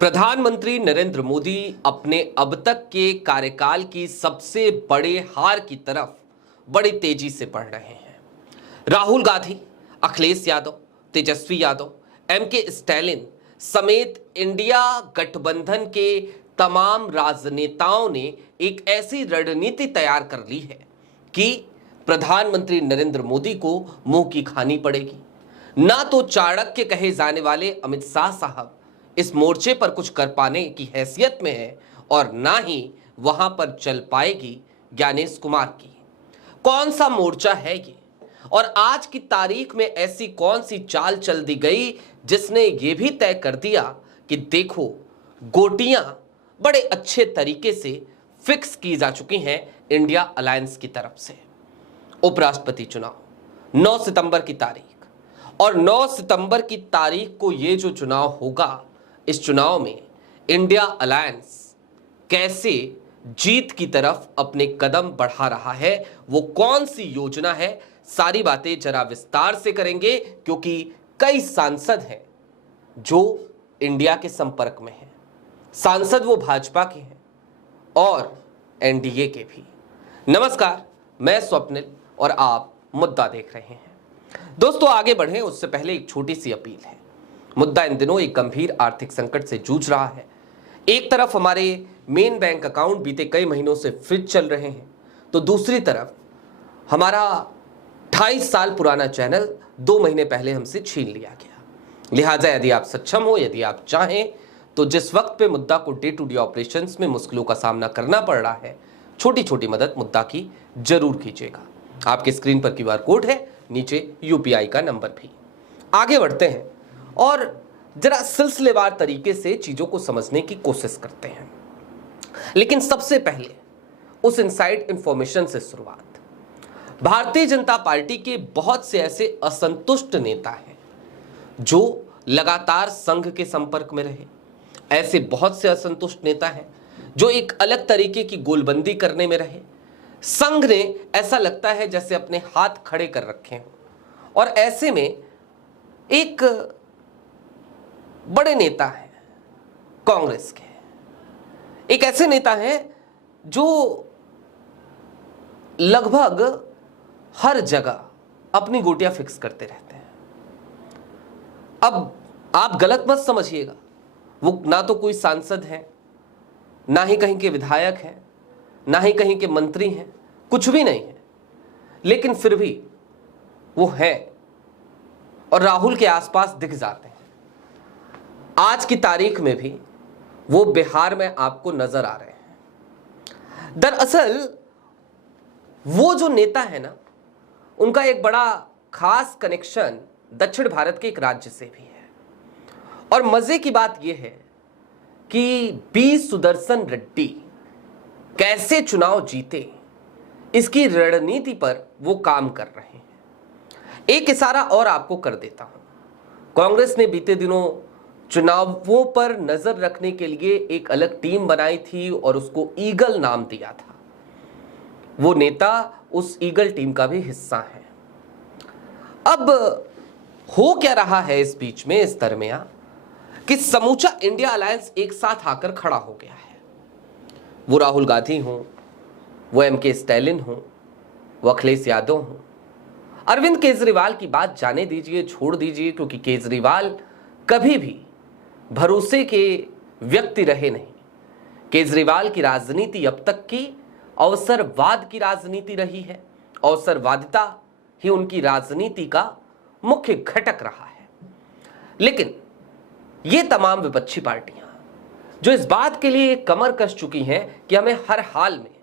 प्रधानमंत्री नरेंद्र मोदी अपने अब तक के कार्यकाल की सबसे बड़े हार की तरफ बड़ी तेजी से बढ़ रहे हैं। राहुल गांधी, अखिलेश यादव, तेजस्वी यादव, एमके स्टैलिन समेत इंडिया गठबंधन के तमाम राजनेताओं ने एक ऐसी रणनीति तैयार कर ली है कि प्रधानमंत्री नरेंद्र मोदी को मुंह की खानी पड़ेगी। ना तो चाणक्य कहे जाने वाले अमित शाह साहब इस मोर्चे पर कुछ कर पाने की हैसियत में है और ना ही वहां पर चल पाएगी ज्ञानेश कुमार की। कौन सा मोर्चा है ये और आज की तारीख में ऐसी कौन सी चाल चल दी गई जिसने ये भी तय कर दिया कि देखो, गोटियां बड़े अच्छे तरीके से फिक्स की जा चुकी हैं इंडिया अलायंस की तरफ से। उपराष्ट्रपति चुनाव 9 सितंबर की तारीख, और 9 सितंबर की तारीख को ये जो चुनाव होगा, इस चुनाव में इंडिया अलायंस कैसे जीत की तरफ अपने कदम बढ़ा रहा है, वो कौन सी योजना है, सारी बातें जरा विस्तार से करेंगे क्योंकि कई सांसद हैं जो इंडिया के संपर्क में हैं। सांसद वो भाजपा के हैं और एनडीए के भी। नमस्कार, मैं स्वप्निल और आप मुद्दा देख रहे हैं। दोस्तों, आगे बढ़ें उससे पहले एक छोटी सी अपील है। मुद्दा इन दिनों एक गंभीर आर्थिक संकट से जूझ रहा है। एक तरफ हमारे मेन बैंक अकाउंट बीते कई महीनों से फ्रीज चल रहे हैं, तो दूसरी तरफ हमारा 28 साल पुराना चैनल 2 महीने पहले हमसे छीन लिया गया। लिहाजा यदि आप सक्षम हो, यदि आप चाहें, तो जिस वक्त पे मुद्दा को डे टू डे ऑपरेशंस में मुश्किलों का सामना करना पड़ रहा है, छोटी छोटी मदद मुद्दा की जरूर कीजिएगा। आपके स्क्रीन पर क्यूआर कोड है, नीचे यूपीआई का नंबर भी। आगे बढ़ते हैं और जरा सिलसिलेवार तरीके से चीजों को समझने की कोशिश करते हैं। लेकिन सबसे पहले उस इनसाइड इंफॉर्मेशन से शुरुआत। भारतीय जनता पार्टी के बहुत से ऐसे असंतुष्ट नेता हैं जो लगातार संघ के संपर्क में रहे। ऐसे बहुत से असंतुष्ट नेता हैं जो एक अलग तरीके की गोलबंदी करने में रहे। संघ ने ऐसा लगता है जैसे अपने हाथ खड़े कर रखे हैं, और ऐसे में एक बड़े नेता हैं कांग्रेस के, एक ऐसे नेता हैं जो लगभग हर जगह अपनी गोटियां फिक्स करते रहते हैं। अब आप गलत मत समझिएगा, वो ना तो कोई सांसद है, ना ही कहीं के विधायक हैं, ना ही कहीं के मंत्री हैं, कुछ भी नहीं है, लेकिन फिर भी वो है और राहुल के आसपास दिख जाते हैं। आज की तारीख में भी वो बिहार में आपको नजर आ रहे हैं। दरअसल वो जो नेता है ना, उनका एक बड़ा खास कनेक्शन दक्षिण भारत के एक राज्य से भी है। और मजे की बात यह है कि बी सुदर्शन रेड्डी कैसे चुनाव जीते, इसकी रणनीति पर वो काम कर रहे हैं। एक इशारा और आपको कर देता हूं। कांग्रेस ने बीते दिनों चुनावों पर नजर रखने के लिए एक अलग टीम बनाई थी और उसको ईगल नाम दिया था। वो नेता उस ईगल टीम का भी हिस्सा है। अब हो क्या रहा है इस बीच में, इस दरमियान, कि समूचा इंडिया अलायंस एक साथ आकर खड़ा हो गया है। वो राहुल गांधी हो, वो एमके स्टैलिन हो, वो अखिलेश यादव हो। अरविंद केजरीवाल की बात जाने दीजिए, छोड़ दीजिए, क्योंकि केजरीवाल कभी भी भरोसे के व्यक्ति रहे नहीं। केजरीवाल की राजनीति अब तक की अवसरवाद की राजनीति रही है। अवसरवादिता ही उनकी राजनीति का मुख्य घटक रहा है। लेकिन ये तमाम विपक्षी पार्टियां जो इस बात के लिए कमर कस चुकी हैं कि हमें हर हाल में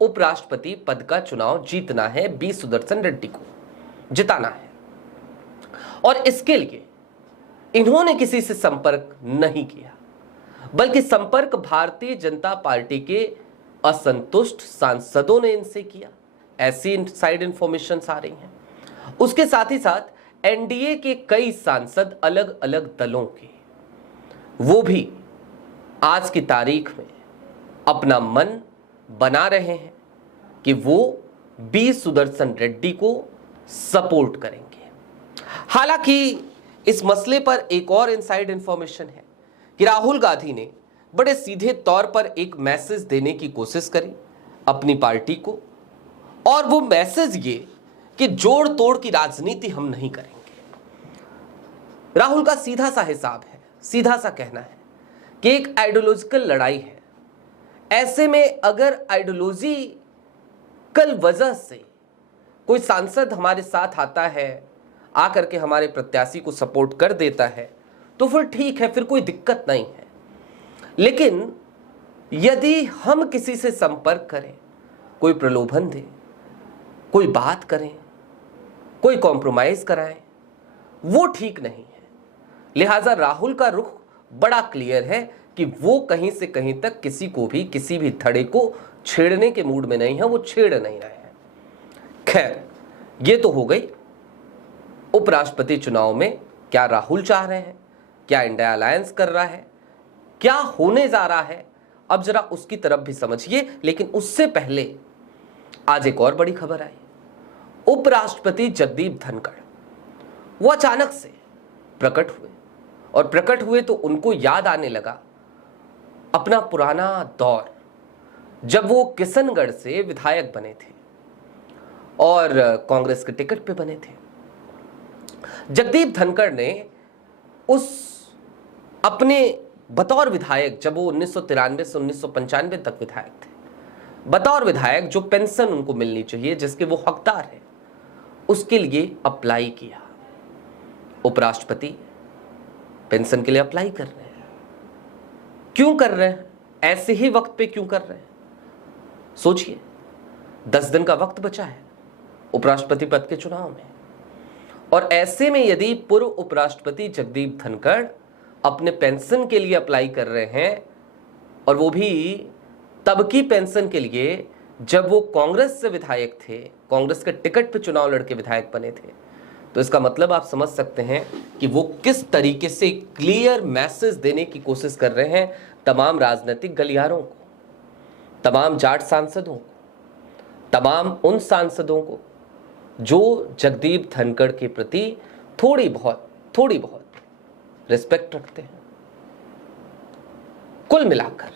उपराष्ट्रपति पद का चुनाव जीतना है, बी सुदर्शन रेड्डी को जिताना है, और इसके लिए इन्होंने किसी से संपर्क नहीं किया, बल्कि संपर्क भारतीय जनता पार्टी के असंतुष्ट सांसदों ने इनसे किया। ऐसी इनसाइड इंफॉर्मेशन आ रही हैं। उसके साथ ही साथ एनडीए के कई सांसद अलग अलग दलों के, वो भी आज की तारीख में अपना मन बना रहे हैं कि वो बी सुदर्शन रेड्डी को सपोर्ट करेंगे। हालांकि इस मसले पर एक और इनसाइड इंफॉर्मेशन है कि राहुल गांधी ने बड़े सीधे तौर पर एक मैसेज देने की कोशिश करी अपनी पार्टी को, और वो मैसेज ये कि जोड़ तोड़ की राजनीति हम नहीं करेंगे। राहुल का सीधा सा हिसाब है, सीधा सा कहना है कि एक आइडियोलॉजिकल लड़ाई है। ऐसे में अगर आइडियोलॉजिकल वजह से कोई सांसद हमारे साथ आता है, आकर के हमारे प्रत्याशी को सपोर्ट कर देता है, तो फिर ठीक है, फिर कोई दिक्कत नहीं है। लेकिन यदि हम किसी से संपर्क करें, कोई प्रलोभन दे, कोई बात करें, कोई कॉम्प्रोमाइज कराएं, वो ठीक नहीं है। लिहाजा राहुल का रुख बड़ा क्लियर है कि वो कहीं से कहीं तक किसी को भी, किसी भी धड़े को छेड़ने के मूड में नहीं है, वो छेड़ नहीं रहे हैं। खैर, ये तो हो गई उपराष्ट्रपति चुनाव में क्या राहुल चाह रहे हैं, क्या इंडिया अलायंस कर रहा है, क्या होने जा रहा है, अब जरा उसकी तरफ भी समझिए। लेकिन उससे पहले आज एक और बड़ी खबर आई। उपराष्ट्रपति जगदीप धनखड़ वो अचानक से प्रकट हुए, और प्रकट हुए तो उनको याद आने लगा अपना पुराना दौर, जब वो किशनगढ़ से विधायक बने थे और कांग्रेस के टिकट पे बने थे। जगदीप धनखड़ ने उस अपने बतौर विधायक, जब वो 1993 से 1995 तक विधायक थे, बतौर विधायक जो पेंशन उनको मिलनी चाहिए, जिसके वो हकदार हैं, उसके लिए अप्लाई किया। उपराष्ट्रपति पेंशन के लिए अप्लाई कर रहे हैं। क्यों कर रहे हैं? ऐसे ही वक्त पे क्यों कर रहे हैं? सोचिए, 10 दिन का वक्त बचा है उपराष्ट्रपति पद के चुनाव में, और ऐसे में यदि पूर्व उपराष्ट्रपति जगदीप धनखड़ अपने पेंशन के लिए अप्लाई कर रहे हैं, और वो भी तब की पेंशन के लिए जब वो कांग्रेस से विधायक थे, कांग्रेस के टिकट पे चुनाव लड़के विधायक बने थे, तो इसका मतलब आप समझ सकते हैं कि वो किस तरीके से क्लियर मैसेज देने की कोशिश कर रहे हैं तमाम राजनीतिक गलियारों को, तमाम जाट सांसदों को, तमाम उन सांसदों को जो जगदीप धनखड़ के प्रति थोड़ी बहुत रिस्पेक्ट रखते हैं। कुल मिलाकर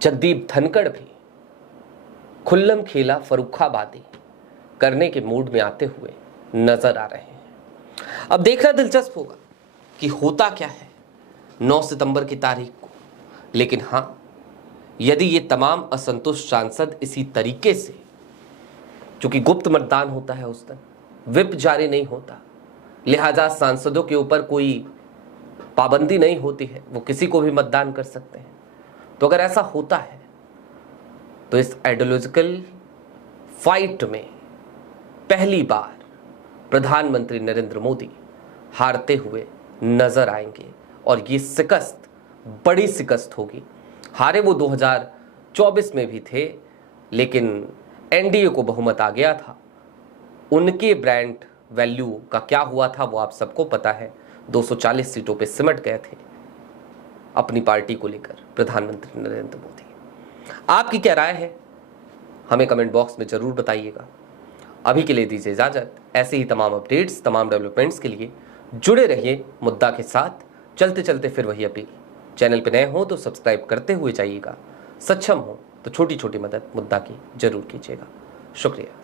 जगदीप धनखड़ भी खुल्लम खेला फर्रुखाबादी करने के मूड में आते हुए नजर आ रहे हैं। अब देखना दिलचस्प होगा कि होता क्या है 9 सितंबर की तारीख को। लेकिन हां, यदि ये तमाम असंतुष्ट सांसद इसी तरीके से, चूंकि गुप्त मतदान होता है उस दिन, व्हिप जारी नहीं होता, लिहाजा सांसदों के ऊपर कोई पाबंदी नहीं होती है, वो किसी को भी मतदान कर सकते हैं, तो अगर ऐसा होता है तो इस आइडियोलॉजिकल फाइट में पहली बार प्रधानमंत्री नरेंद्र मोदी हारते हुए नजर आएंगे, और ये शिकस्त बड़ी शिकस्त होगी। हारे वो 2024 में भी थे, लेकिन एनडीए को बहुमत आ गया था। उनके ब्रांड वैल्यू का क्या हुआ था वो आप सबको पता है। 240 सीटों पे सिमट गए थे अपनी पार्टी को लेकर प्रधानमंत्री नरेंद्र मोदी। आपकी क्या राय है हमें कमेंट बॉक्स में जरूर बताइएगा। अभी के लिए दीजिए इजाजत। ऐसे ही तमाम अपडेट्स, तमाम डेवलपमेंट्स के लिए जुड़े रहिए मुद्दा के साथ। चलते चलते फिर वही अपील, चैनल पे नए हो तो सब्सक्राइब करते हुए जाइएगा, सक्षम हो तो छोटी छोटी मदद मुद्दा की जरूर कीजिएगा। शुक्रिया।